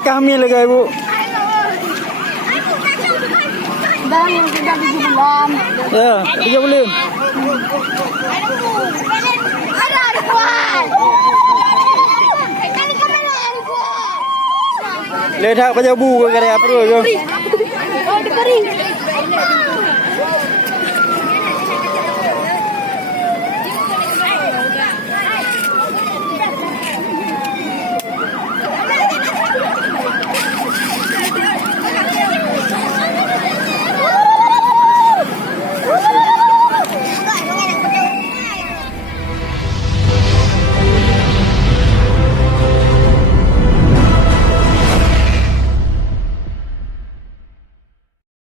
kami lagi ibu. Dan yang sudah 7 bulan. Ya, 3 bulan. Ada kuat. Kan kamera ada kuat. Lihat apa jabu ke apa tu? Oh, diberi.